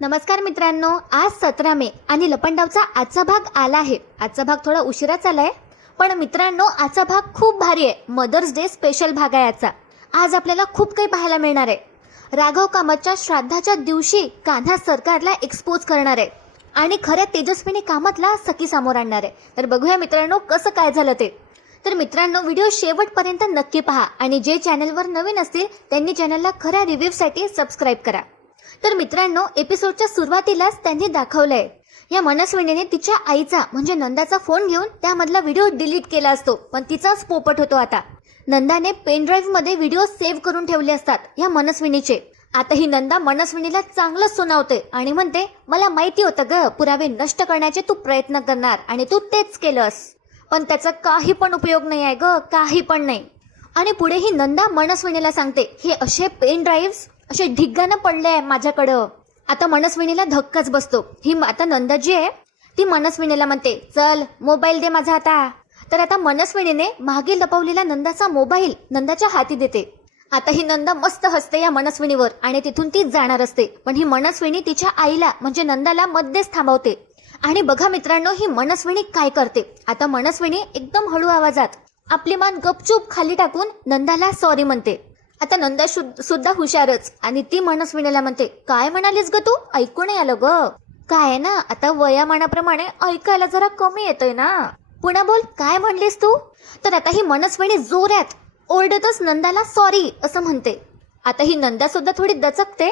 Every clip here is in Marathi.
नमस्कार मित्रांनो, आज 17 मे आणि लपंडावचा आजचा भाग आला आहे। आजचा भाग थोडा उशिराच आलाय, पण मित्रांनो आजचा भाग खूप भारी आहे। मदर्स डे स्पेशल भाग आहे आजचा। आज आपल्याला खूप काही पाहायला मिळणार आहे। राघव कामतच्या श्राद्धाच्या दिवशी कान्हा सरकारला एक्सपोज करणार आहे आणि खऱ्या तेजस्विनी कामतला सखी समोर आणणार आहे। तर बघूया मित्रांनो कसं काय झालं ते। तर मित्रांनो व्हिडिओ शेवटपर्यंत नक्की पहा आणि जे चॅनलवर नवीन असतील त्यांनी चॅनलला खऱ्या रिव्ह्यूसाठी सबस्क्राइब करा। तर मित्रांनो एपिसोडच्या सुरुवातीलाच त्यांनी दाखवलंय या मनस्विनीने तिच्या आईचा म्हणजे नंदाचा फोन घेऊन त्यामधला व्हिडिओ डिलीट केला असतो, पण तिचाच पोपट होतो आता। नंदाने पेन ड्राईव्ह मध्ये व्हिडिओ सेव्ह करून ठेवले असतात या मनस्विनीचे। आता ही नंदा मनस्विनीला चांगलं सुनावते आणि म्हणते मला माहिती होतं ग पुरावे नष्ट करण्याचे तू प्रयत्न करणार आणि तू तेच केलंस, पण त्याचा काही पण उपयोग नाही आहे ग, काही पण नाही। आणि पुढे ही नंदा मनस्विनीला सांगते हे असे पेन ड्राईव्ह असे ढिग्गानं पडले आहे माझ्याकडं। आता मनस्विनीला धक्काच बसतो। ही आता नंदा जी आहे ती मनस्विनीला म्हणते चल मोबाईल दे माझा आता। तर आता मनस्विनीने मागे लपवलेला नंदाचा मोबाईल नंदाच्या हाती देते। आता ही नंदा मस्त हसते या मनस्विनीवर आणि तिथून ती जाणार असते, पण ही मनस्विनी तिच्या आईला म्हणजे नंदाला मध्येच थांबवते। आणि बघा मित्रांनो ही मनस्विनी काय करते। आता मनस्विनी एकदम हळू आवाजात आपली मान गपचूप खाली टाकून नंदाला सॉरी म्हणते। आता नंदा सुद्धा हुशारच आणि ती मनस्विनीला म्हणते काय म्हणालीस ग तू, ऐकू नाही आलं ग। काय ना आता वयामानाप्रमाणे ऐकायला जरा कमी येतोय ना, पुन्हा बोल काय म्हणलीस तू। तर आता ही मनस्विनी जोरात ओरडतच नंदाला सॉरी असं म्हणते। आता ही नंदा सुद्धा थोडी दचकते,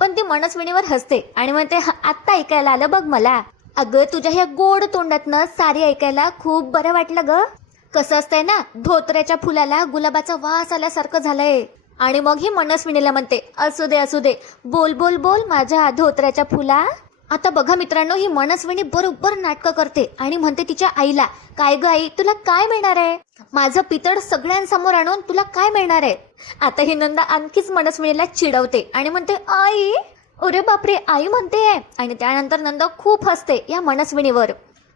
पण ती मनस्विनीवर हसते आणि म्हणते आत्ता ऐकायला आलं बघ मला। अगं तुझ्या ह्या गोड तोंडातनं सारी ऐकायला खूप बरं वाटलं ग। कसं असतंय ना धोत्र्याच्या फुलाला गुलाबाचा वास आल्यासारखं झालंय। आणि मग ही मनस्विनीला म्हणते असू दे बोल बोल बोल माझ्या धोत्र्याच्या फुला। आता बघा मित्रांनो ही मनस्विनी बरोबर नाटकं करते आणि म्हणते तिच्या आईला काय ग आई तुला काय मिळणार आहे, माझं पितळ सगळ्यांसमोर आणून तुला काय मिळणार आहे। आता ही नंदा आणखीच मनस्विनीला चिडवते आणि म्हणते आई, अरे बापरे आई म्हणते। आणि त्यानंतर नंदा खूप हसते या मनस्विनीवर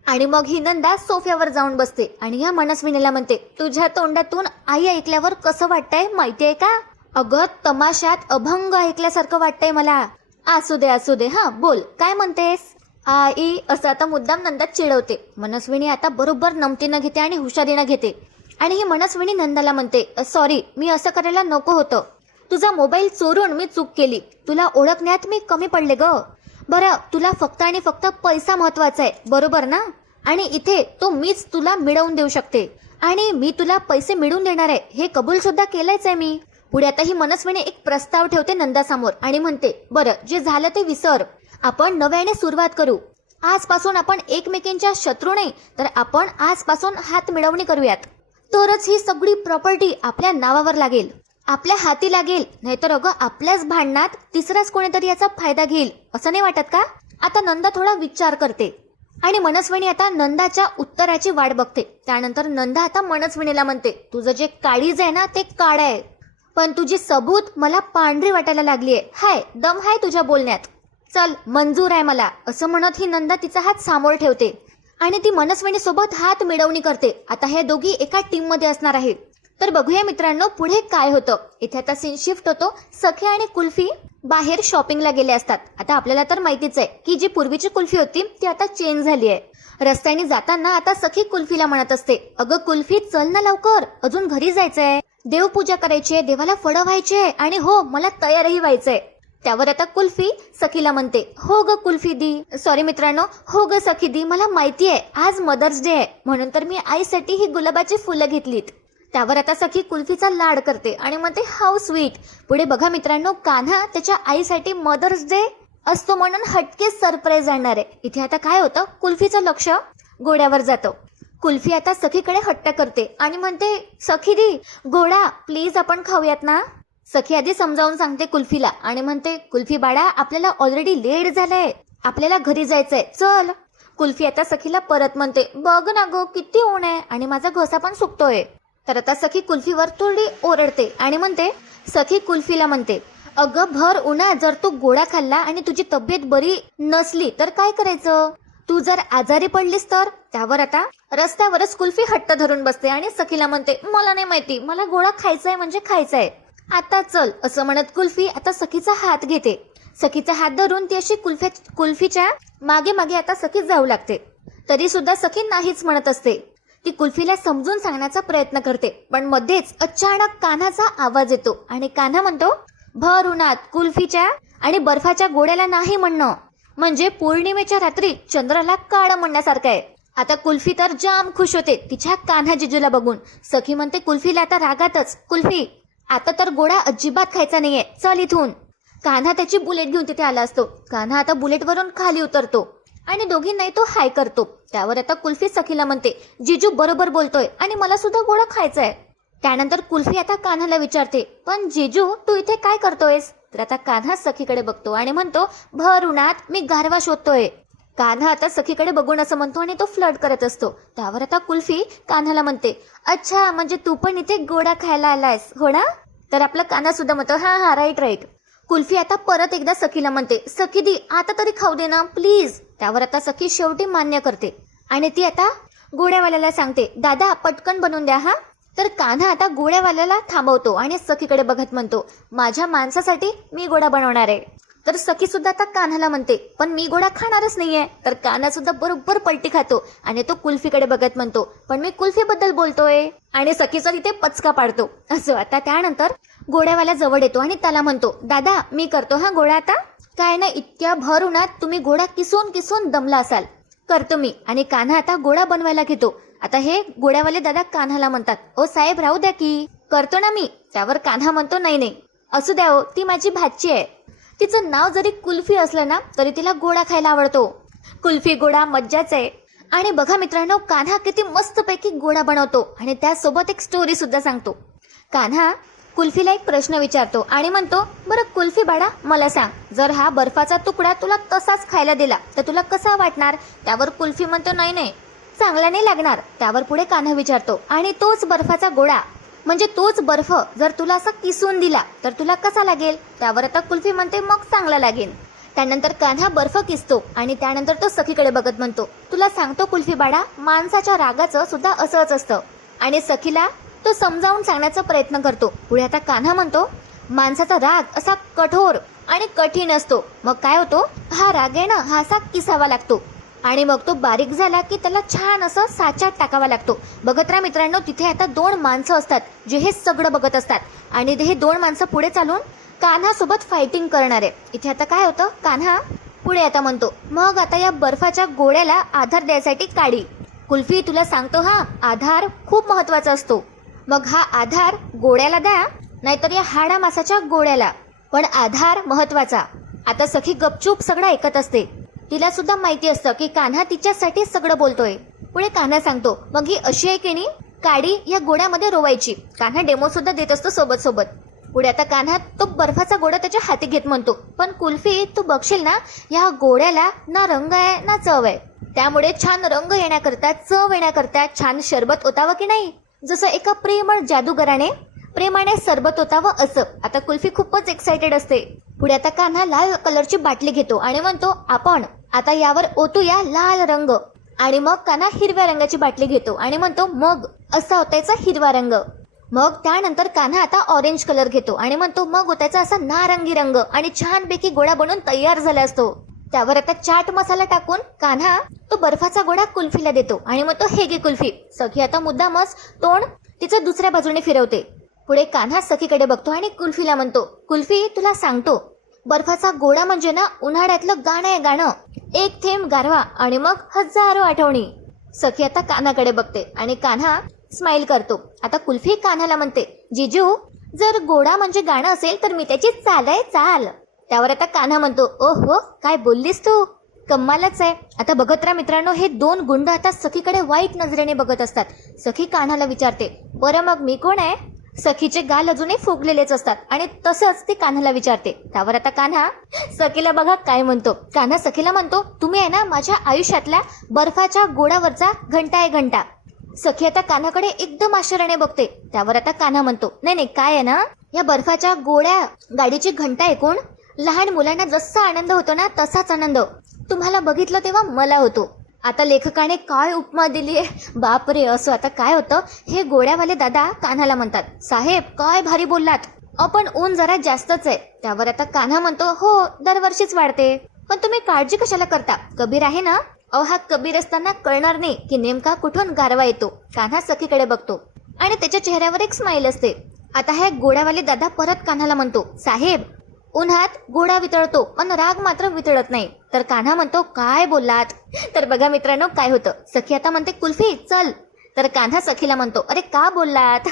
आणि मग ही नंदा सोफ्यावर जाऊन बसते आणि या मनस्विनीला म्हणते तुझ्या तोंडातून आई ऐकल्यावर कसं वाटतंय माहितीये का। अगं तमाशात अभंग ऐकल्यासारखं वाटतंय मला। असू दे हा बोल काय म्हणतेस आई, असं आता मुद्दाम नंदा चिडवते। मनस्विनी आता बरोबर नमतीनं घेते आणि हुशारीनं घेते आणि ही मनस्विनी नंदाला म्हणते सॉरी मी असं करायला नको होतं, तुझा मोबाईल चोरून मी चूक केली, तुला ओळखण्यात मी कमी पडले ग। बरं तुला फक्त आणि फक्त पैसा महत्वाचा आहे बरोबर ना, आणि इथे तो मीच तुला मिळवून देऊ शकते आणि मी तुला पैसे मिळवून देणार आहे हे कबूल सुद्धा केलंच आहे मी। पुढे आता ही मनस्विनी एक प्रस्ताव ठेवते नंदासमोर आणि म्हणते बरं जे झालं ते विसर, आपण नव्याने सुरुवात करू। आजपासून आपण एकमेकींच्या शत्रू नाही तर आपण आजपासून हात मिळवणी करूयात, तरच ही सगळी प्रॉपर्टी आपल्या नावावर लागेल, आपल्या हाती लागेल, नाहीतर अगं आपल्याच भांडणात तिसराच कोणीतरी याचा फायदा घेईल, असं नाही वाटत का। आता नंदा थोडा विचार करते आणि मनस्विनी आता नंदाच्या उत्तराची वाट बघते। त्यानंतर नंदा आता मनस्विनीला म्हणते तुझं जे काळीज आहे ना ते काळ आहे, पण तुझी सबूत मला पांढरी वाटायला लागलीये, हाय दम हाय तुझ्या बोलण्यात, चल मंजूर आहे मला। असं म्हणत ही नंदा तिचा हात समोर ठेवते आणि ती मनस्विनी सोबत हात मिळवणी करते। आता हे दोघी एका टीम मध्ये असणार आहेत। तर बघूया मित्रांनो पुढे काय होतं। इथे आता सीन शिफ्ट होतो, सखी आणि कुल्फी बाहेर शॉपिंगला गेले असतात। आता आपल्याला तर माहितीच आहे की जी पूर्वीची कुल्फी होती ती आता चेंज झाली आहे। रस्त्याने जाताना आता सखी कुल्फीला म्हणत असते अगं कुल्फी चल ना लवकर, अजून घरी जायचंय, देवपूजा करायची, देवाला फळं व्हायचे आणि हो मला तयारही व्हायचंय। त्यावर आता कुल्फी सखीला म्हणते हो ग कुल्फी दी, सॉरी मित्रांनो हो ग सखी दी, मला माहिती आहे आज मदर्स डे आहे म्हणून तर मी आईसाठी ही गुलाबाची फुलं घेतलीत। त्यावर आता सखी कुल्फीचा लाड करते आणि म्हणते हाऊ स्वीट। पुढे बघा मित्रांनो कान्हा त्याच्या आईसाठी मदर्स डे असतो म्हणून हटके सरप्राईज आणणार आहे। इथे आता काय होतं कुल्फीचं लक्ष घोड्यावर जातं। कुल्फी आता सखीकडे हट्ट करते आणि म्हणते सखी दी घोडा प्लीज आपण खाऊयात ना। सखी आधी समजावून सांगते कुल्फीला आणि म्हणते कुल्फी बाळा आपल्याला ऑलरेडी लेट झालंय, आपल्याला घरी जायचंय चल। कुल्फी आता सखीला परत म्हणते बघ ना गो किती ऊन आहे आणि माझा घसा पण सुकतोय। तर आता सखी कुल्फीवर थोडी ओरडते आणि म्हणते सखी कुल्फीला म्हणते अगं भर उन्हात जर तू गोळा खाल्ला आणि तुझी तब्येत बरी नसली तर काय करायचं, तू जर आजारी पडलीस तर। त्यावर आता रस्त्यावरच कुल्फी हट्ट धरून बसते आणि सखीला म्हणते मला नाही माहिती, मला गोळा खायचाय म्हणजे खायचाय, आता चल। असं म्हणत कुल्फी आता सखीचा हात घेते सखीचा हात धरून ती अशी कुल्फीच्या मागे मागे आता सखी जाऊ लागते. तरी सुद्धा सखी नाहीच म्हणत असते. ती कुल्फीला समजून सांगण्याचा प्रयत्न करते, पण मध्येच अचानक कान्हाचा आवाज येतो आणि कान्हा म्हणतो, भर उन्हात कुल्फीच्या आणि बर्फाच्या गोड्याला नाही म्हणणं म्हणजे पौर्णिमेच्या रात्री चंद्राला काळं म्हणण्यासारखं आहे. आता कुल्फी तर जाम खुश होते तिच्या कान्हा जिजूला बघून. सखी म्हणते कुल्फीला आता रागातच, कुल्फी आता तर गोळा अजिबात खायचा नाहीये, चल इथून. कान्हा त्याची बुलेट घेऊन तिथे आला असतो. कान्हा आता बुलेटवरून खाली उतरतो आणि दोघींनाही तो हाय करतो. त्यावर आता कुल्फी सखीला म्हणते, जिजू बरोबर बोलतोय आणि मला सुद्धा गोळा खायचा आहे. त्यानंतर कुल्फी आता कान्हाला विचारते, पण जिजू तू इथे काय करतोयस? तर आता कान्हा सखीकडे बघतो आणि म्हणतो, भर उन्हात मी गारवा शोधतोय. कान्हा आता सखीकडे बघून असं म्हणतो आणि तो फ्लर्ट करत असतो. त्यावर आता कुल्फी कान्हाला म्हणते, अच्छा म्हणजे तू पण इथे गोळा खायला आलायस हो ना? तर आपला कान्हा सुद्धा म्हणतो, हा हा राईट राईट. कुल्फी आता परत एकदा सखीला म्हणते, सखी दी आता तरी खाऊ दे ना प्लीज. त्यावर आता सखी शेवटी मान्य करते आणि ती आता गोळ्यावाल्याला सांगते, दादा पटकन बनवून द्या हा. तर कान्हा आता गोळ्यावाल्याला थांबवतो आणि सखीकडे बघत म्हणतो, माझ्या माणसासाठी मी गोळा बनवणार आहे. तर सखी सुद्धा आता कान्हाला म्हणते, पण मी गोळा खाणारच नाहीये. तर कान्हा सुद्धा बरोबर पलटी खातो आणि तो कुल्फीकडे बघत म्हणतो, पण मी कुल्फीबद्दल बोलतोय. आणि सखीचा तिथे पचका पाडतो. असं आता त्यानंतर गोळ्यावाला जवळ येतो आणि त्याला म्हणतो, दादा मी करतो हा गोळा आता. काय ना इतक्या भर उन्हात तुम्ही गोळा किसून किसून दमला असाल, करतो मी. आणि कान्हा आता गोळा बनवायला घेतो. आता हे गोळ्यावाले दादा कान्हाला म्हणतात, ओ साहेब राहू द्या की, करतो ना मी. त्यावर कान्हा म्हणतो, नाही नाही असू द्या हो, ती माझी भाची आहे. तिचं नाव जरी कुल्फी असलं ना तरी तिला गोळा खायला आवडतो. कुल्फी गोळा मज्जाच आहे. आणि बघा मित्रांनो, कान्हा किती मस्तपैकी गोळा बनवतो आणि त्यासोबत एक स्टोरी सुद्धा सांगतो. कान्हा कुल्फीला एक प्रश्न विचारतो आणि म्हणतो, बरं कुल्फी बाळा मला सांग, जर हा बर्फाचा तुकडा तुला तसाच खायला दिला तर तुला कसा वाटणार? त्यावर कुल्फी म्हणतो, नाही नाही चांगला नाही लागणार. त्यावर पुढे कान्हा विचारतो, आणि तोच बर्फाचा गोळा म्हणजे तोच बर्फ जर तुला असा किसून दिला तर तुला कसा लागेल? त्यावर आता कुल्फी म्हणते, मग चांगला लागेल. त्यानंतर कान्हा बर्फ किसतो आणि त्यानंतर तो सखीकडे बघत म्हणतो, तुला सांगतो कुल्फी बाळा, माणसाच्या रागाचं सुद्धा असंच असतं. आणि सखीला तो समजावून सांगण्याचा प्रयत्न करतो. पुढे आता कान्हा म्हणतो, माणसाचा राग असा कठोर आणि कठीण असतो. मग काय होतो, हा राग आहे ना हा असा किसावा लागतो आणि मग तो बारीक झाला की त्याला छान असं साच्यात टाकावा लागतो. बघत राहा मित्रांनो, तिथे आता 2 माणसं असतात जे हे सगळं बघत असतात आणि हे 2 माणसं पुढे चालून कान्हा सोबत फायटिंग करणार आहे. इथे आता काय होतं, कान्हा पुढे आता म्हणतो, मग आता या बर्फाच्या गोळ्याला आधार द्यायसाठी काडी. कुल्फी तुला सांगतो, हा आधार खूप महत्वाचा असतो. मग हा आधार गोळ्याला द्या नाहीतर या हाडा मासाच्या गोळ्याला, पण आधार महत्वाचा. आता सखी गपचूप सगळं ऐकत असते. तिला सुद्धा माहिती असतं की कान्हा तिच्यासाठी सगळं बोलतोय. पुढे कान्हा सांगतो, मग ही अशी आहे की नाही, काडी या गोळ्यामध्ये रोवायची. कान्हा डेमो सुद्धा देत असतो सोबत सोबत. पुढे आता कान्हा तो बर्फाचा गोळा त्याच्या हाती घेत म्हणतो, पण कुल्फी तू बघशील ना, या गोळ्याला ना रंग आहे ना चव आहे. त्यामुळे छान रंग येण्याकरता, चव येण्याकरता छान शरबत ओतावं की नाही, जसं एका प्रेमळ जादूगराने प्रेमाने सरबत ओतावं असं. आता कुल्फी खूपच एक्साइटेड असते. पुढे आता कान्हा लाल कलरची बाटली घेतो आणि म्हणतो, आपण आता यावर ओतूया लाल रंग. आणि मग कान्हा हिरव्या रंगाची बाटली घेतो आणि म्हणतो, मग असा ओतायचा हिरवा रंग. मग त्यानंतर कान्हा आता ऑरेंज कलर घेतो आणि म्हणतो, मग ओतायचा असा नारंगी रंग. आणि छानपैकी गोळा बनवून तयार झाला असतो. त्यावर आता चाट मसाला टाकून कान्हा तो बर्फाचा गोळा कुल्फीला देतो आणि म्हणतो, हे घे कुल्फी. सखी आता मुद्दामच तोंड तिचं दुसऱ्या बाजूने फिरवते. पुढे कान्हा सखीकडे बघतो आणि कुल्फीला म्हणतो, कुल्फी तुला सांगतो, बर्फाचा गोळा म्हणजे ना उन्हाळ्यातलं गाणं आहे गाणं, एक थेंब गारवा आणि मग हजारो आठवणी. सखी आता कान्हाकडे बघते आणि कान्हा स्माइल करतो. आता कुल्फी कान्हाला म्हणते, जिजू जर गोळा म्हणजे गाणं असेल तर मी त्याची चाल आहे चाल. त्यावर आता कान्हा म्हणतो, ओहो काय बोललीस तू, कम्मालच आहे. आता बघत राहा मित्रांनो, हे 2 गुंड आता सखीकडे वाईट नजरेने बघत असतात. सखी कान्हाला विचारते, बरं मग मी कोण आहे? सखीचे गाल अजूनही फुगलेलेच असतात आणि तसंच ती कान्हाला विचारते. त्यावर आता कान्हा सखीला बघा काय म्हणतो. कान्हा सखीला म्हणतो, तुम्ही आहे ना माझ्या आयुष्यातल्या बर्फाच्या गोळावरचा घंटा आहे घंटा. सखी आता कान्हाकडे एकदम आश्चर्याने बघते. त्यावर आता कान्हा म्हणतो, नाही नाही काय आहे ना, या बर्फाच्या गोळ्या गाडीची घंटा ऐकून लहान मुलांना जसा आनंद होतो ना तसाच आनंद तुम्हाला बघितलं तेव्हा मला होतो. आता लेखकाने काय उपमा दिली आहे बापरे. असं आता काय होतं, हे गोळ्यावाले दादा कान्हाला म्हणतात, साहेब काय भारी बोललात, पण ऊन जरा जास्तच आहे. त्यावर आता कान्हा म्हणतो, हो दरवर्षीच वाढते, पण तुम्ही काळजी कशाला करता, कबीर आहे ना. हा कबीर असताना कळणार नाही की नेमका कुठून गारवा येतो. कान्हा सखीकडे बघतो आणि त्याच्या चेहऱ्यावर एक स्माइल असते. आता हे गोडावाले दादा परत कान्हाला म्हणतो, साहेब उन्हात गोडा वितळतो पण राग मात्र वितळत नाही. तर कान्हा म्हणतो, काय बोललात. तर बघा मित्रांनो काय होतं. सखी आता म्हणते, कुल्फी चल. तर कान्हा सखीला म्हणतो, अरे का बोललात.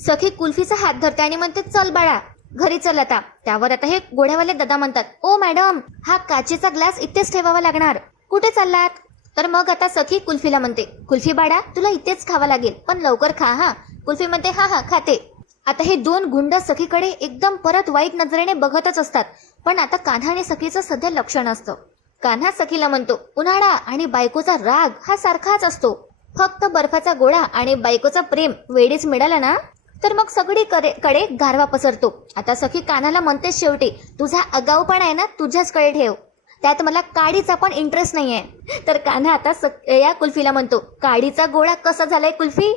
सखी कुल्फीचा हात धरते आणि म्हणते, चल बाळा घरी चल आता. त्यावर आता हे गोड्यावाले दादा म्हणतात, ओ मॅडम हा काचेचा ग्लास इथेच ठेवावा लागणार, कुठे चाललात. तर मग आता सखी कुल्फीला म्हणते, कुल्फी बाळा तुला इथेच खावा लागेल पण लवकर खा हा. कुल्फी म्हणते, हा खाते. आता हे दोन गुंड सखीकडे एकदम परत वाईट नजरेने बघतच असतात. पण आता कान्हा आणि सखीचं सध्या लक्ष नसतं. कान्हा सखीला म्हणतो, उन्हाळा आणि बायकोचा राग हा सारखाच असतो. फक्त बर्फाचा गोळा आणि बायकोचा प्रेम वेळीच मिळाला ना तर मग सगळीकडे गारवा पसरतो. आता सखी कान्हाला म्हणते, शेवटी तुझा आगाऊपणा आहे ना तुझ्याचकडे ठेव, त्यात मला काडीचा पण इंटरेस्ट नाहीये. तर कान्हा आता या कुल्फीला म्हणतो, काडीचा गोळा कसा झालाय कुल्फी.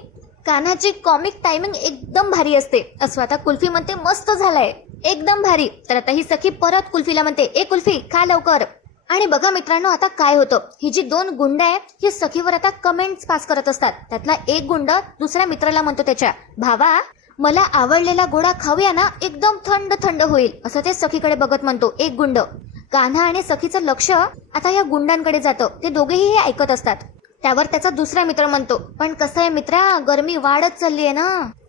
कान्हाची कॉमिक टायमिंग एकदम भारी असते. असं आता कुल्फी म्हणते, मस्त झालाय एकदम भारी. तर आता ही सखी परत कुल्फीला म्हणते, ए कुल्फी खा लवकर. आणि बघा मित्रांनो आता काय होतं. ही जी दोन गुंड आहे ही सखीवर आता कमेंट्स पास करत असतात. त्यातला एक गुंड दुसऱ्या मित्राला म्हणतो, त्याच्या भावा मला आवडलेला गोळा खाऊया ना, एकदम थंड थंड होईल, असं ते सखीकडे बघत म्हणतो एक गुंड. कान्हा आणि सखीचं लक्ष आता या गुंडांकडे जातं. ते दोघेही हे ऐकत असतात. त्यावर त्याचा दुसरा मित्र म्हणतो, पण कसं आहे मित्रा, गरमी वाढत चालली आहे ना.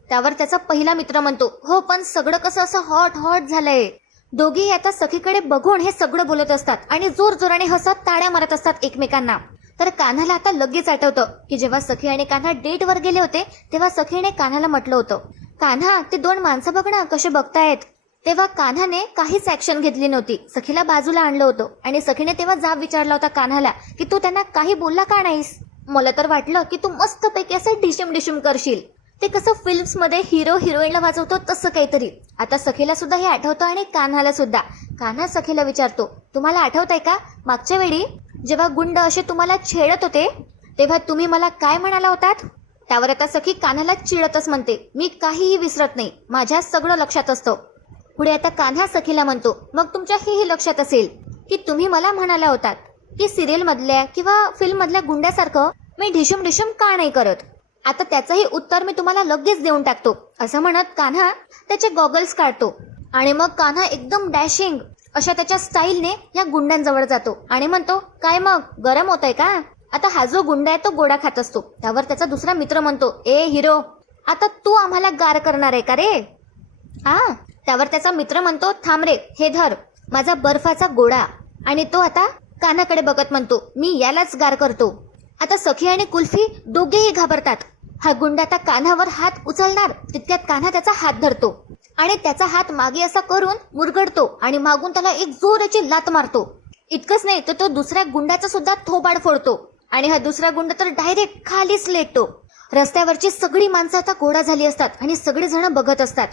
त्यावर त्याचा पहिला मित्र म्हणतो, हो पण सगळं कसं असं हॉट हॉट झालंय. दोघेही आता सखीकडे बघून हे सगळं बोलत असतात आणि जोर जोराने हसत टाळ्या मारत असतात एकमेकांना. तर कान्हाला आता लगेच आठवतं की जेव्हा सखी आणि कान्हा डेटवर गेले होते तेव्हा सखीने कान्हाला म्हटलं होतं, कान्हा ते दोन माणसं बघ ना कसे बघतायत. तेव्हा कान्हाने काहीच ऍक्शन घेतली नव्हती. सखीला बाजूला आणलं होतं आणि सखीने तेव्हा जाब विचारला होता कान्हाला की तू त्यांना काही बोलला का नाहीस. मला तर वाटलं की तू मस्तपैकी असं डिशम डिशम करशील. ते कसं फिल्म्स मध्ये हिरो हिरोईनला वाजवतो तसं काहीतरी. आता सखीला सुद्धा हे आठवतं आणि कान्हाला सुद्धा. कान्हा सखीला विचारतो, तुम्हाला आठवतंय का मागच्या वेळी जेव्हा गुंड असे तुम्हाला छेडत होते तेव्हा तुम्ही मला काय म्हणाला होतात. त्यावर आता सखी कान्हाला चिडतच म्हणते, मी काहीही विसरत नाही, माझ्या सगळं लक्षात असतं. पुढे आता कान्हा सखीला म्हणतो, मग तुमच्या हेही लक्षात असेल की तुम्ही मला म्हणाला होतात की सिरियल मधल्या किंवा फिल्म मधल्या गुंड्यासारखं मी ढिशुम ढिशुम का नाही करत. आता त्याचंही उत्तर मी तुम्हाला लगेच देऊन टाकतो. असं म्हणत कान्हा त्याचे गॉगल्स काढतो आणि मग कान्हा एकदम डॅशिंग अशा त्याच्या स्टाईलने या गुंडांजवळ जातो आणि म्हणतो, काय मग गरम होतंय का. आता हा जो गुंड आहे तो गोडा खात असतो. त्यावर त्याचा दुसरा मित्र म्हणतो, ए हिरो आता तू आम्हाला गार करणार आहे का रे. त्यावर त्याचा मित्र म्हणतो, थांब रे, हे धर माझा बर्फाचा गोळा. आणि तो आता कान्हाकडे बघत म्हणतो, मी यालाच गार करतो. आता सखी आणि कुल्फी दोघेही घाबरतात. हा गुंड आता कान्हावर हात उचलणार तितक्यात कान्हा त्याचा हात धरतो आणि त्याचा हात मागे असा करून मुरगडतो आणि मागून त्याला एक जोराची लात मारतो. इतकंच नाही तर तो दुसऱ्या गुंडाचा सुद्धा थोबाड फोडतो आणि हा दुसरा गुंड तर डायरेक्ट खालीच लेटतो. रस्त्यावरची सगळी माणसं आता गोळा झाली असतात आणि सगळे जण बघत असतात.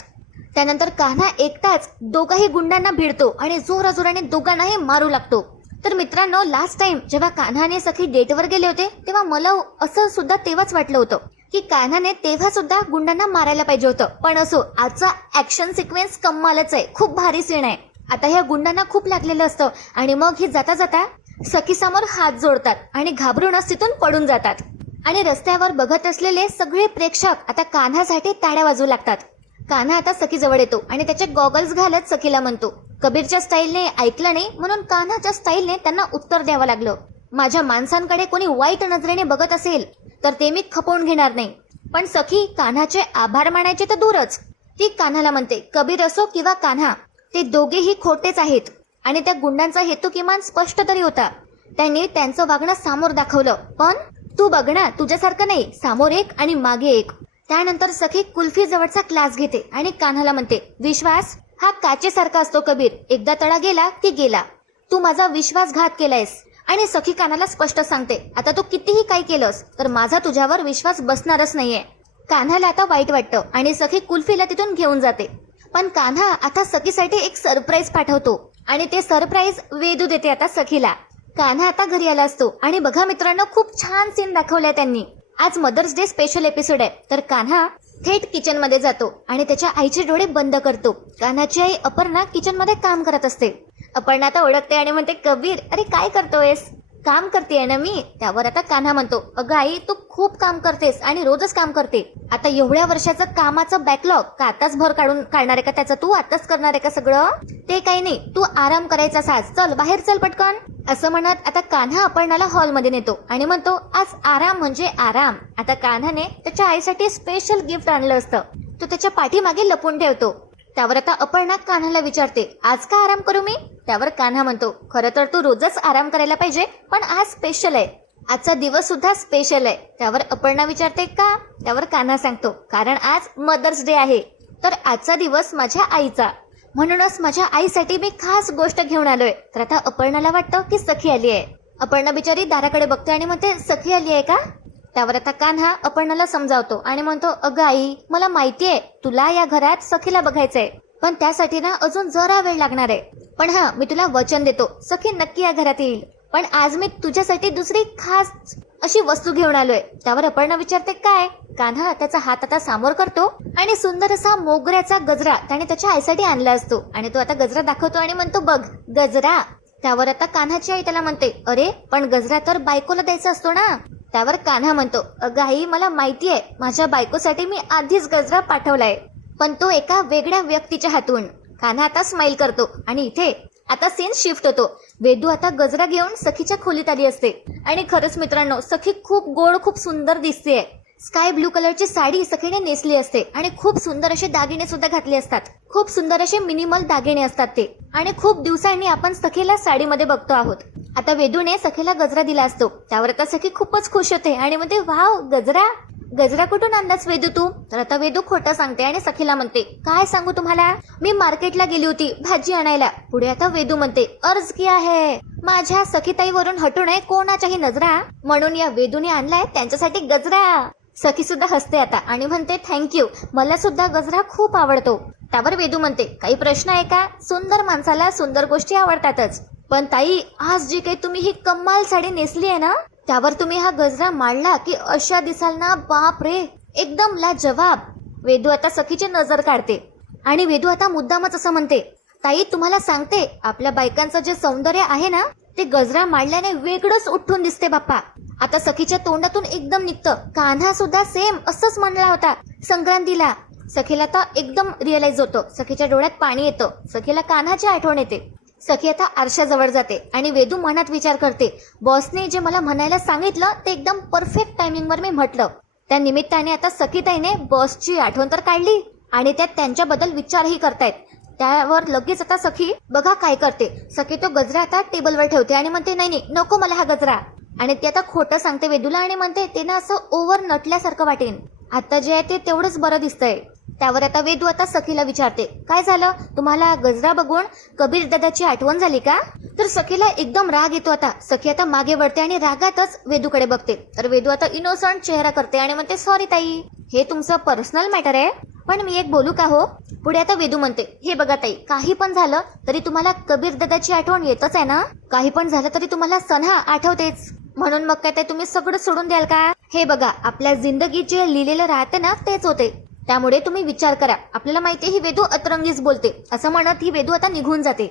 त्यानंतर कान्हा एकटाच दोघाही गुंडांना भिडतो आणि जोराजोराने दोघांनाही मारू लागतो. तर मित्रांनो लास्ट टाइम जेव्हा कान्हा आणि सखी डेटवर गेले होते तेव्हा मला असं सुद्धा तेव्हाच वाटलं होतं की कान्हाने तेव्हा सुद्धा गुंडांना मारायला पाहिजे होतं. पण असो, आजचा ऍक्शन सिक्वेन्स कमालच आहे, खूप भारी सीन आहे. आता ह्या गुंडांना खूप लागलेलं असतं आणि मग ही जाता जाता सखी समोर हात जोडतात आणि घाबरूनच तिथून पडून जातात. आणि रस्त्यावर बघत असलेले सगळे प्रेक्षक आता कान्हासाठी टाळ्या वाजवू लागतात. कान्हा आता सखी जवळ येतो आणि त्याचे गॉगल्स घालत सखीला म्हणतो, कबीरच्या स्टाईलने ऐकलं नाही म्हणून कान्हाच्या स्टाईलने त्यांना उत्तर द्यावं लागलं. माझ्या माणसांकडे कोणी वाईट नजरेने बघत असेल तर ते मी खपवून घेणार नाही. पण सखी कान्हाचे आभार मानायचे तर दूरच. ती कान्हाला म्हणते, कबीर असो किंवा कान्हा ते दोघेही खोटेच आहेत आणि त्या गुंडांचा हेतू किमान स्पष्ट तरी होता. त्यांनी त्यांचं वागणं सामोर दाखवलं, पण तू बघ ना तुझ्यासारखं नाही, समोर एक आणि मागे एक. त्यानंतर सखी कुल्फी जवळचा ग्लास घेते आणि कान्हाला म्हणते, विश्वास हा काचेसारखा असतो कबीर, एकदा तडा गेला की गेला. तू माझा विश्वासघात केलायस. आणि सखी कान्हाला स्पष्ट सांगते, आता तू कितीही काही केलंस तर माझा तुझ्यावर विश्वास बसणारच नाहीये. कान्हाला आता वाईट वाटतं आणि सखी कुल्फीला तिथून घेऊन जाते. पण कान्हा आता सखीसाठी एक सरप्राईज पाठवतो आणि ते सरप्राईज वेदू देते आता सखीला. कान्हा आता घरी आला असतो आणि बघा मित्रांनो खूप छान सीन दाखवलाय त्यांनी. आज मदर्स डे स्पेशल एपिसोड आहे. तर कान्हा थेट किचन मध्ये जातो आणि त्याच्या आईचे डोळे बंद करतो. कान्हाची आई अपर्णा किचन मध्ये काम करत असते. अपर्णा आता ओळखते आणि म्हणते, कबीर अरे काय करतोयस? काम करतेय ना मी. त्यावर आता कान्हा म्हणतो, अगं आई तू खूप काम करतेस आणि रोजच काम करते. आता एवढ्या वर्षाचं कामाचं बॅकलॉग का आताच भर काढणार आहे का त्याचं? तू आताच करणार आहे का सगळं? ते काही नाही, तू आराम करायचा साज, चल बाहेर चल पटकन. असं म्हणत आता कान्हा अपर्णाला हॉलमध्ये नेतो आणि म्हणतो, आज आराम म्हणजे आराम. आता कान्हाने त्याच्या आईसाठी स्पेशल गिफ्ट आणलं असतं, तो त्याच्या पाठीमागे लपून ठेवतो. त्यावर आता अपर्णा कान्हाला विचारते, आज का आराम करू मी? त्यावर कान्हा म्हणतो, खरं तर तू रोजच आराम करायला पाहिजे, पण आज स्पेशल आहे, आजचा दिवस सुद्धा स्पेशल आहे. त्यावर अपर्णा विचारते का? त्यावर कान्हा सांगतो, कारण आज मदर्स डे आहे, तर आजचा दिवस माझ्या आईचा, म्हणूनच माझ्या आईसाठी मी खास गोष्ट घेऊन आलोय. तर आता अपर्णाला वाटतं की सखी आली आहे. अपर्णा बिचारी दाराकडे बघते आणि म्हणते, सखी आली आहे का? त्यावर आता कान्हा अपर्णाला समजावतो आणि म्हणतो, अगं आई मला माहितीये तुला या घरात सखीला बघायचंय, पण त्यासाठी ना अजून जरा वेळ लागणार आहे. पण हा मी तुला वचन देतो, सखी नक्की या घरात येईल. पण आज मी तुझ्यासाठी दुसरी खास अशी वस्तू घेऊन आलोय. त्यावर अपर्णा विचारते, काय? कान्हा त्याचा हात आता समोर करतो आणि सुंदर असा मोगऱ्याचा गजरा त्याने त्याच्या आईसाठी आणला असतो आणि तो आता गजरा दाखवतो आणि म्हणतो, बघ गजरा. त्यावर आता कान्हाची आई त्याला म्हणते, अरे पण गजरा तर बायकोला द्यायचा असतो ना. त्यावर कान्हा म्हणतो, अगं आई मला माहितीये माझ्या बायकोसाठी मी आधीच गजरा पाठवलाय, पण तो एका वेगळ्या व्यक्तीच्या हातून. कान्हा आता स्माइल करतो आणि इथे आता सीन शिफ्ट होतो. वेदू आता गजरा घेऊन सखीच्या खोलीत आली असते आणि खरंच मित्रांनो सखी खूप गोड खूप सुंदर दिसते. स्काय ब्लू कलरची साडी सखीने नेसली असते आणि खूप सुंदर असे दागिने सुद्धा घातले असतात. खूप सुंदर असे मिनिमल दागिने असतात ते, आणि खूप दिवसांनी आपण सखीला साडीमध्ये बघतो आहोत. आता वेदूने सखीला गजरा दिला असतो. त्यावर आता सखी खूपच खुश होते आणि म्हणते, वाव गजरा, गजरा कुठून आणलास वेदू तू? तर आता वेदू खोटं सांगते आणि सखीला म्हणते, काय सांगू तुम्हाला, मी मार्केटला गेली होती भाजी आणायला. पुढे आता वेदू म्हणते, अर्ज किया है, माझ्या सखीताईवरून हटू नये कोणाच्याही नजरा, म्हणून या वेदूने आणलाय त्यांच्यासाठी गजरा. सखी सुद्धा हसते आता आणि म्हणते, थँक्यू, मला सुद्धा गजरा खूप आवडतो. त्यावर वेदू म्हणते, काही प्रश्न आहे का? सुंदर माणसाला सुंदर गोष्टी आवडतातच, पण ताई आज जी काही तुम्ही ही कमाल साडी नेसली आहे ना, त्यावर तुम्ही हा गजरा मांडला की अशा दिसाल ना, बाप रे एकदम लाजवाब. वेदू आता सखीची नजर काढते आणि वेदू आता मुद्दामच असं म्हणते, ताई तुम्हाला सांगते आपल्या बायकांचं जे सौंदर्य आहे ना ते गजरा मांडल्याने वेगळंच उठून दिसते बाप्पा. आता सखीच्या तोंडातून एकदम निघतं, कान्हा सुद्धा सेम असंच म्हणला होता संक्रांतीला. सखीला आता एकदम रिअलाइज होतं, सखीच्या डोळ्यात पाणी येतं, सखीला कान्हाची आठवण येते. सखी आता आरशाजवळ जाते आणि वेदू मनात विचार करते, बॉसने जे मला म्हणायला सांगितलं ते एकदम परफेक्ट टायमिंगवर मी म्हटलं. त्या निमित्ताने आता सखीताईने बॉसची आठवण तर काढली आणि त्यात त्यांच्याबद्दल विचारही करतायत. त्यावर लगेच आता सखी बघा काय करते, सखी तो गजरा आता टेबलवर ठेवते आणि म्हणते, नाही नाही नको मला हा गजरा. आणि ती आता खोटं सांगते वेदूला आणि म्हणते, ते ना असं ओव्हर नटल्यासारखं वाटेन, आता जे आहे ते तेवढंच बरं दिसतंय. त्यावर आता वेदू आता सखीला विचारते, काय झालं, तुम्हाला गजरा बघून कबीर दादाची आठवण झाली का? तर सखीला एकदम राग येतो. आता सखी आता मागे वळते आणि रागातच वेदूकडे बघते. तर वेदू आता इनोसंट चेहरा करते आणि म्हणते, सॉरी ताई, हे तुमचं पर्सनल मॅटर आहे, पण मी एक बोलू का हो? पुढे आता वेदू म्हणते, हे बघा ताई, काही पण झालं तरी तुम्हाला कबीर दादाची आठवण येतच आहे ना, काही पण झालं तरी तुम्हाला सन्हा आठवतेच, म्हणून मग काय तुम्ही सगळं सोडून द्याल का? हे बघा आपल्या जिंदगीत जे लिहिलेलं राहते ना तेच होते, त्यामुळे तुम्ही विचार करा. आपल्याला माहितीये ही वेदू अतरंगीच बोलते. असं म्हणत ही वेदू आता निघून जाते.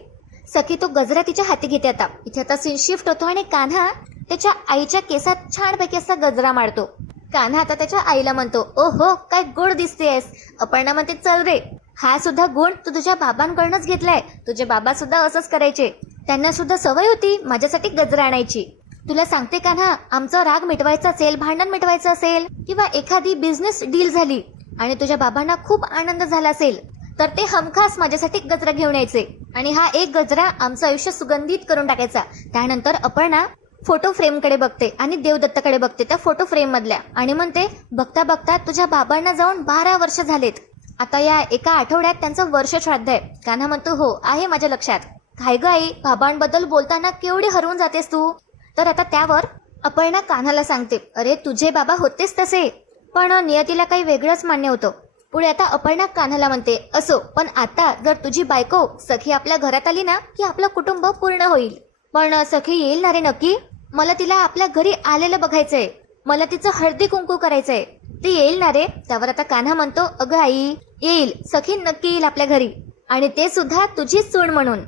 सखी तो गजरा तिच्या हाती घेते. आता इथे आता सीन शिफ्ट होतो आणि कान्हा त्याच्या आईच्या केसात छानपैकी असा गजरा मारतो. कान्हा आता त्याच्या आईला म्हणतो, ओहो काय गोड दिसतेस. अपर्णा म्हणते, चल रे, हा सुद्धा गुण तू तुझ्या बाबांकडूनच घेतलाय, तुझे बाबा सुद्धा असंच करायचे, त्यांना सुद्धा सवय होती माझ्यासाठी गजरा आणायची. तुला सांगते कान्हा, आमचा राग मिटवायचा असेल, भांडण मिटवायचं असेल, किंवा एखादी बिझनेस डील झाली आणि तुझ्या बाबांना खूप आनंद झाला असेल, तर ते हमखास माझ्यासाठी गजरा घेऊन यायचे आणि हा एक गजरा आमचं आयुष्य सुगंधित करून टाकायचा. त्यानंतर अपर्णा फोटो फ्रेम कडे बघते आणि देवदत्ताकडे बघते त्या फोटो फ्रेम मधल्या आणि म्हणते, बघता बघता तुझ्या बाबांना जाऊन 12 वर्ष झालेत, आता या एका आठवड्यात त्यांचं वर्ष श्राद्ध आहे. कान्हा म्हणतो, हो आहे माझ्या लक्षात. काय ग आई, बाबांबद्दल बोलताना केवढी हरवून जातेस तू? तर आता त्यावर अपर्णा कान्हाला सांगते, अरे तुझे बाबा होतेच तसे, पण नियतीला काही वेगळंच मान्य होतं. पुढे आता अपर्णा कान्हाला म्हणते, असो, पण आता जर तुझी बायको सखी आपल्या घरात आली ना की आपलं कुटुंब पूर्ण होईल. पण सखी येईल ना रे नक्की? मला तिला आपल्या घरी आलेलं बघायचंय, मला तिचं हळदी कुंकू करायचंय, ते येईल ना रे? त्यावर आता कान्हा म्हणतो, अगं आई येईल, सखी नक्की येईल आपल्या घरी, आणि ते सुद्धा तुझी सून म्हणून.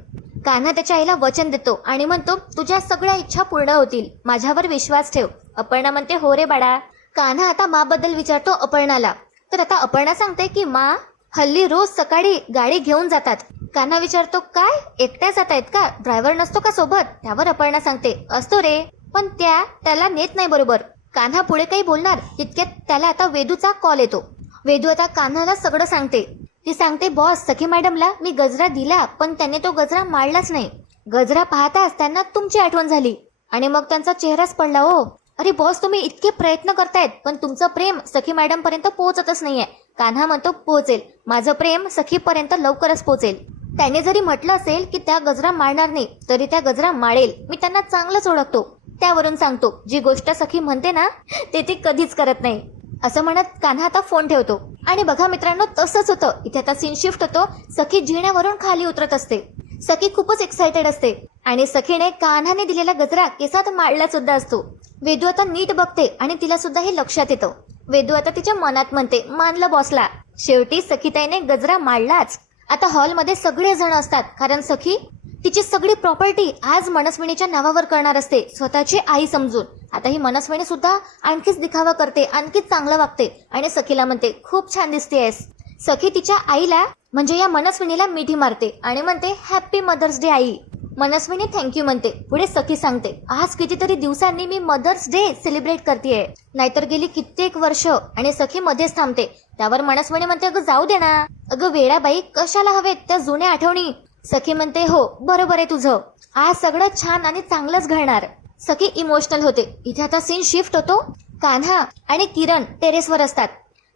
कान्हा त्याच्या आईला वचन देतो आणि म्हणतो, तुझ्या सगळ्या इच्छा पूर्ण होतील, माझ्यावर विश्वास ठेव. अपर्णा म्हणते, हो रे बाळा. कान्हा आता माबद्दल विचारतो अपर्णाला. तर आता अपर्णा सांगते की मा हल्ली रोज सकाळी गाडी घेऊन जातात. कान्हा विचारतो, काय एकट्या जात आहेत का? ड्रायव्हर नसतो का सोबत? त्यावर अपर्णा सांगते, असतो रे, पण त्याला नेत नाही बरोबर. कान्हा पुढे काही बोलणार तितक्यात त्याला आता वेदूचा कॉल येतो. वेदू आता कान्हाला सगळं सांगते. ती सांगते, बॉस सखी मॅडमला मी गजरा दिला, पण त्यांनी तो गजरा माळलाच नाही. गजरा पाहताच त्यांना तुमची आठवण झाली आणि मग त्यांचा चेहराच पडला. हो अरे बॉस, तुम्ही इतके प्रयत्न करतायत पण तुमचं प्रेम सखी मॅडम पर्यंत पोहोचतच नाहीये. कान्हा म्हणतो, पोहोचेल, माझं प्रेम सखीपर्यंत लवकरच पोहोचेल. त्याने जरी म्हटलं असेल की त्या गजरा माळणार नाही, तरी त्या गजरा माळेल. मी त्यांना चांगलंच ओळखतो. त्यावरून सांगतो, जी गोष्ट सखी म्हणते ना ते ती कधीच करत नाही. असं म्हणत कान्हा आता फोन ठेवतो. आणि बघा मित्रांनो, तसंच होतं. इथे आता सीन शिफ्ट होतो. सखी जिण्यावरून खाली उतरत असते. सखी खूपच एक्साइटेड असते आणि सखीने कान्हाने दिलेला गजरा केसात माळला सुद्धा असतो. वेदू आता नीट बघते आणि तिला सुद्धा हे लक्षात येतं. वेदू आता तिच्या मनात म्हणते, मानलं बॉसला, शेवटी सखीताईने गजरा माळलाच. आता हॉलमध्ये सगळे जण असतात, कारण सखी तिची सगळी प्रॉपर्टी आज मनस्विनीच्या नावावर करणार असते, स्वतःची आई समजून. आता ही मनस्विनी सुद्धा आणखीच दिखावा करते, आणखीच चांगलं वागते आणि सखीला म्हणते, खूप छान दिसतेस. सखी तिच्या आईला म्हणजे या मनस्विनीला मिठी मारते आणि म्हणते, हॅपी मदर्स डे आई. मनस्विनी थँक्यू म्हणते. पुढे सखी सांगते, आज कितीतरी दिवसांनी मी मदर्स डे सेलिब्रेट करतेय, नाहीतर गेली कित्येक वर्ष. आणि सखी मध्येच थांबते. त्यावर मनस्विनी म्हणते, अगं जाऊ दे ना. अगं वेडाबाई, कशाला हवेत त्या जुन्या आठवणी? सखी म्हणते, हो बरोबर आहे तुझं, आज सगळं छान आणि चांगलंच घडणार. सखी इमोशनल होते. इथे आता सीन शिफ्ट होतो. कान्हा आणि किरण टेरेसवर असतात.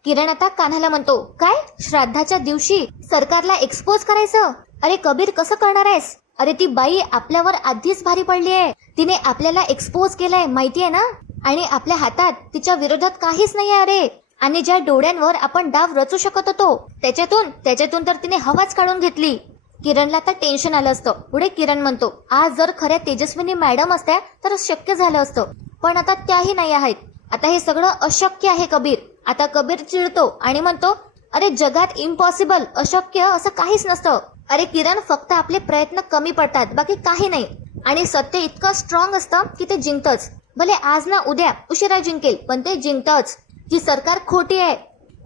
किरण आता कान्हाला म्हणतो, काय श्राद्धाच्या दिवशी सरकारला एक्सपोज करायचं? अरे कबीर, कसं करणार आहेस? अरे ती बाई आपल्यावर आधीच भारी पडली आहे. तिने आपल्याला एक्सपोज केलंय, माहितीये ना? आणि आपल्या हातात तिच्या विरोधात काहीच नाहीये. अरे, आणि ज्या डोळ्यांवर आपण डाव रचू शकत होतो त्याच्यातून तर तिने हवाच काढून घेतली. किरणला आता टेन्शन आलं असतं. पुढे किरण म्हणतो, आज जर खऱ्या तेजस्विनी मॅडम असत्या तर शक्य झालं असतं, पण आता त्याही नाही आहेत. आता हे सगळं अशक्य आहे कबीर. आता कबीर चिडतो आणि म्हणतो, अरे जगात इम्पॉसिबल, अशक्य असं काहीच नसतं. अरे किरण, फक्त आपले प्रयत्न कमी पडतात, बाकी काही नाही. आणि सत्य इतकं स्ट्रॉंग असतं की ते जिंकतच. भले आज ना उद्या उशिरा जिंकेल, पण ते जिंकतच. जी सरकार खोटी आहे,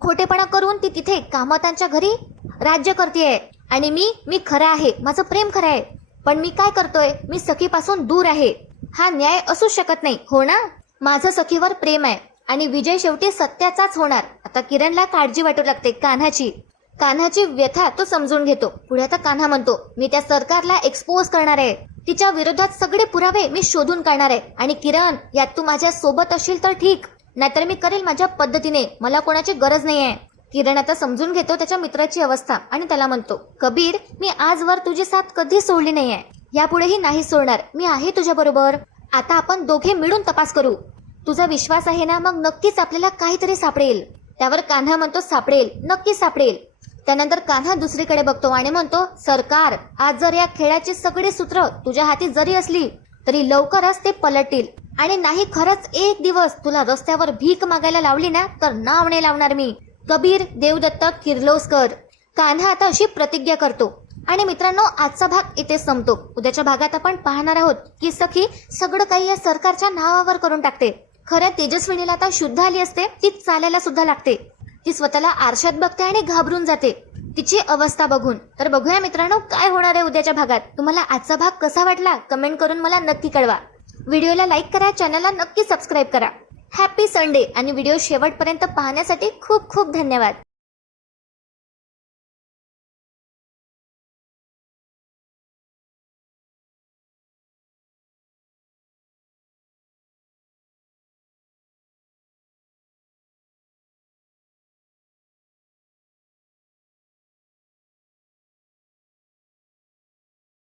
खोटेपणा करून ती तिथे कामतांच्या घरी राज्य करतेय. आणि मी खरं आहे, माझं प्रेम खरं आहे, पण मी काय करतोय, मी सखीपासून दूर आहे. हा न्याय असू शकत नाही, हो ना? माझं सखीवर प्रेम आहे आणि विजय शेवटी सत्याचाच होणार. आता किरणला काळजी वाटू लागते कान्हाची व्यथा तो समजून घेतो. पुढे आता कान्हा म्हणतो, मी त्या सरकारला एक्सपोज करणार आहे. तिच्या विरोधात सगळे पुरावे मी शोधून काढणार आहे. आणि किरण, यात तू माझ्या सोबत असशील तर ठीक, नाहीतर मी करेल माझ्या पद्धतीने, मला कोणाची गरज नाहीये. किरण आता समजून घेतो त्याच्या मित्राची अवस्था आणि त्याला म्हणतो, कबीर, मी आजवर तुझी साथ कधी सोडली नाहीये, यापुढेही नाही सोडणार. मी आहे तुझ्या बरोबर. आता आपण दोघे मिळून तपास करू. तुझा विश्वास आहे ना? मग नक्कीच आपल्याला काहीतरी सापडेल. त्यावर कान्हा म्हणतो, सापडेल, नक्कीच सापडेल. त्यानंतर कान्हा दुसरीकडे बघतो आणि म्हणतो, सरकार, आज जर या खेळाची सगळी सूत्र तुझ्या हाती जरी असली तरी लवकरच ते पलटतील. आणि नाही, खरंच एक दिवस तुला रस्त्यावर भीक मागायला लावली ना तर नाव नाही लावणार मी. कबीर देवदत्त किर्लोस्कर. कान्हा आता अशी प्रतिज्ञा करतो. आणि मित्रांनो, आजचा भाग इथे संपतो. उद्याच्या भागात आपण पाहणार आहोत की सखी सगळं काही या सरकारच्या नावावर करून टाकते. खऱ्या तेजस्विनीला आता शुद्ध आली असते, ती चालायला सुद्धा लागते. ती स्वतःला आरशात बघते आणि घाबरून जाते तिची अवस्था बघून. तर बघूया मित्रांनो काय होणार आहे उद्याच्या भागात. तुम्हाला आजचा भाग कसा वाटला कमेंट करून मला नक्की कळवा. व्हिडिओला लाईक करा, चॅनलला नक्की सबस्क्राईब करा. Happy Sunday. आणि व्हिडिओ शेवटपर्यंत पाहण्यासाठी खूप खूप धन्यवाद.